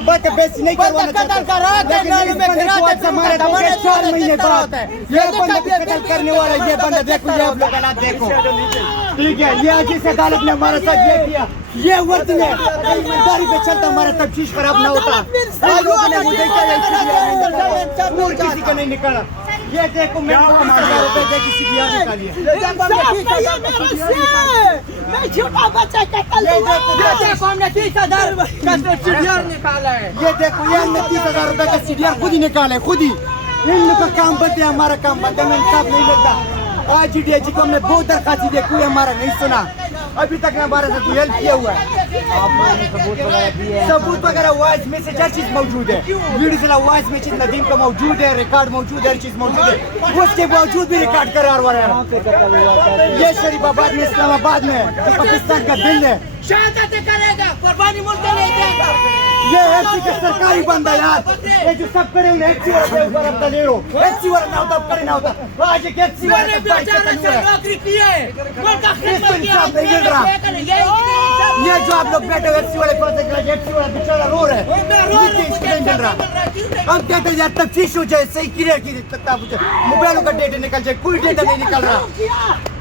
بات بیس نہیں کروانا چاہتا 4 مہینے بعد یہ بندہ قتل کرنے والا یہ بندہ دیکھو یہ آپ لوگ حالات دیکھو ٹھیک ہے یہ عزیز عدالت نے ہمارے ساتھ یہ کیا یہ ورزن ہے ایمانداری پہ چلتا ہمارا تفتیش خراب نہ ہوتا لوگوں نے مجھے کیا کسی کا نہیں نکالا یہ دیکھو میں 20,000 روپے دے کسی کی یاد نکالی یہ دیکھو یہ ہم نے 30,000 روپے کا CDR خود ہی نکالے خود ہی ان کا کام بند ہے ہمارا کام بند ہے ہمیں انصاف نہیں ملتا آج DIG کو ہم نے بہت درخواست دی کوئی ہمارا نہیں سنا ابھی تک ہمارے سے کوئی ہیلپ کیا ہوا ہے ثبوت وغیرہ وائس میں سے ہر چیز موجود ہے ویڈیو وائس میں چیز ندیم کا موجود ہے ریکارڈ موجود ہے ہر چیز موجود ہے اس کے باوجود بھی ریکارڈ قرار ہوا ہے یہ شریف آباد میں اسلام آباد میں جو پاکستان کا دل ہے شہادت کرے گا قربانی ملک نہیں دے گا یہ ایسی کا سرکاری بندہ یار یہ جو سب کرے انہیں ایک سی ورہ پر اب تلے رو ایک سی ورہ نہ ہوتا اب کرے نہ ہوتا آج ایک سی ورہ تک بائی چکن ہوا ہے نوکری کی ہے ملک اس کو انصاف نہیں مل رہا یہ جو آپ لوگ بیٹھے ہوئے ایک سی ورہ پر تک ایک سی ورہ بچارہ رو رہے یہ اس کو نہیں مل رہا ہم کہتے ہیں یار تفتیش ہو جائے صحیح کلیئر کی تکتا ہو جائے موبائلوں کا ڈیٹا نکل جائے کوئی ڈیٹا نہیں نکل رہا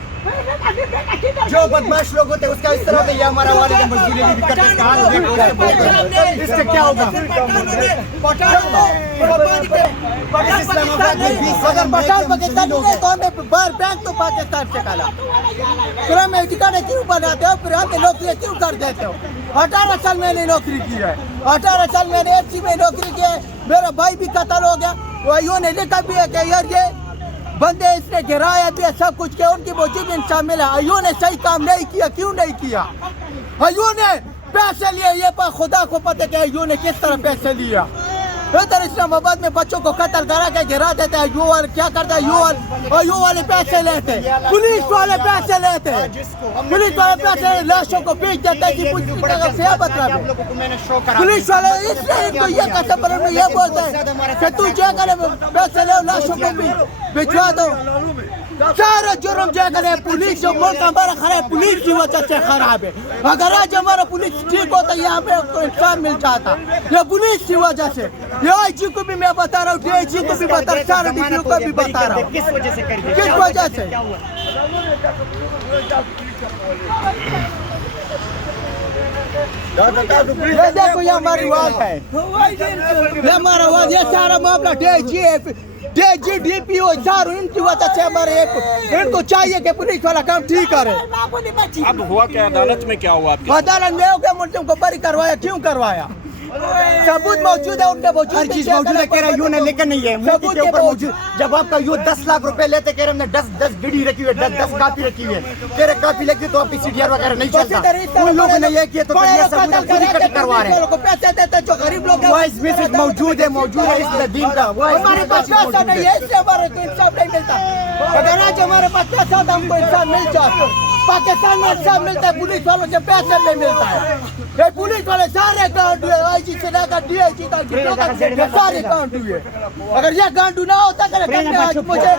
جو بدماش لوگ ہوتے ہیں اس کا اس طرح ہوتا ہے یہ ہمارا والد مزدوری بھی کرتے ہیں اس کا حال دیکھو اس سے کیا ہوگا اسلام آباد میں 20,000 پاکستان میں تو ہمیں بار بینک تو پاکستان سے کالا پھر ہمیں ٹھکانے کیوں بناتے ہو پھر ہمیں نوکری کیوں کر دیتے ہو 18 سال میں نے نوکری کی ہے 18 سال میں نے ایسی میں نوکری کی ہے میرا بھائی بھی قتل ہو گیا بھائیوں نے لکھا بھی ہے کہ یار یہ بندے اس نے گرایا بھی ہے سب کچھ کیا ان کی موجود انسان ملا ایوں نے صحیح کام نہیں کیا کیوں نہیں کیا ایوں نے پیسے لیے یہ پا خدا کو پتہ کہ ایوں نے کس طرح پیسے لیا ادھر اسلام آباد میں بچوں کو قتل کرا کے گرا دیتے ہیں ایوں والے کیا کرتا ہے ایوں والے پیسے لیتے پولیس والے پیسے لیتے پولیس والے پیسے لاشوں کو بیچ دیتے ہیں کہ پولیس والے اس لیے ان کو یہ کہتے پر انہوں یہ بولتے ہیں کہ تو جے کرے پیسے لے لاشوں کو بھجوا دو سارا جرم جے کرے پولیس جو ملک ہمارا خراب پولیس کی وجہ سے خراب ہے اگر آج ہمارا پولیس ٹھیک ہوتا یہ ہمیں کو انصاف مل جاتا یہ پولیس کی وجہ سے یہ IG کو بھی میں بتا رہا ہوں DIG کو بھی بتا رہا ہوں سارا DPO کو بھی بتا رہا ہوں کس وجہ سے یہ دیکھو یہ ہماری واد ہے یہ ہمارا واد یہ سارا معاملہ DIG DPO سارا ان کی وجہ سے ہمارے ان کو چاہیے کہ پولیس والا کام ٹھیک کرے اب ہوا کیا عدالت میں کیا ہوا آپ کے عدالت میں ہو گیا ملزم کو بری کروایا کیوں کروایا ثبوت موجود ہے ان کے موجود ہر چیز موجود ہے کہہ رہا یوں نے لیکن نہیں ہے موٹی کے اوپر موجود جب آپ کا یوں 10 لاکھ روپے لیتے کہہ رہے ہم نے 10 ڈیڈی رکھی ہوئی 10 کاپی رکھی ہوئی ہے کہہ رہے کاپی لگی تو آپ کی CDR وغیرہ نہیں چلتا ان لوگوں نے یہ کیا تو پھر یہ سب پوری کٹ کروا رہے ہیں پیسے دیتے جو غریب لوگ وائس میسج موجود ہے اس ندیم کا ہمارے پاس پیسہ نہیں ہے اس سے ہمارے کو انصاف نہیں ملتا اگر آج ہمارے پاس پیسہ ہوتا ہم کو انصاف مل جاتا پاکستان میں انصاف ملتا ہے پولیس والوں سے پیسے نہیں ملتا ہے یہ پولیس والے سارے گانڈو ہے IG سے لے کر DIG تک سارے گانڈو ہے اگر یہ گانڈو نہ ہوتا کہ مجھے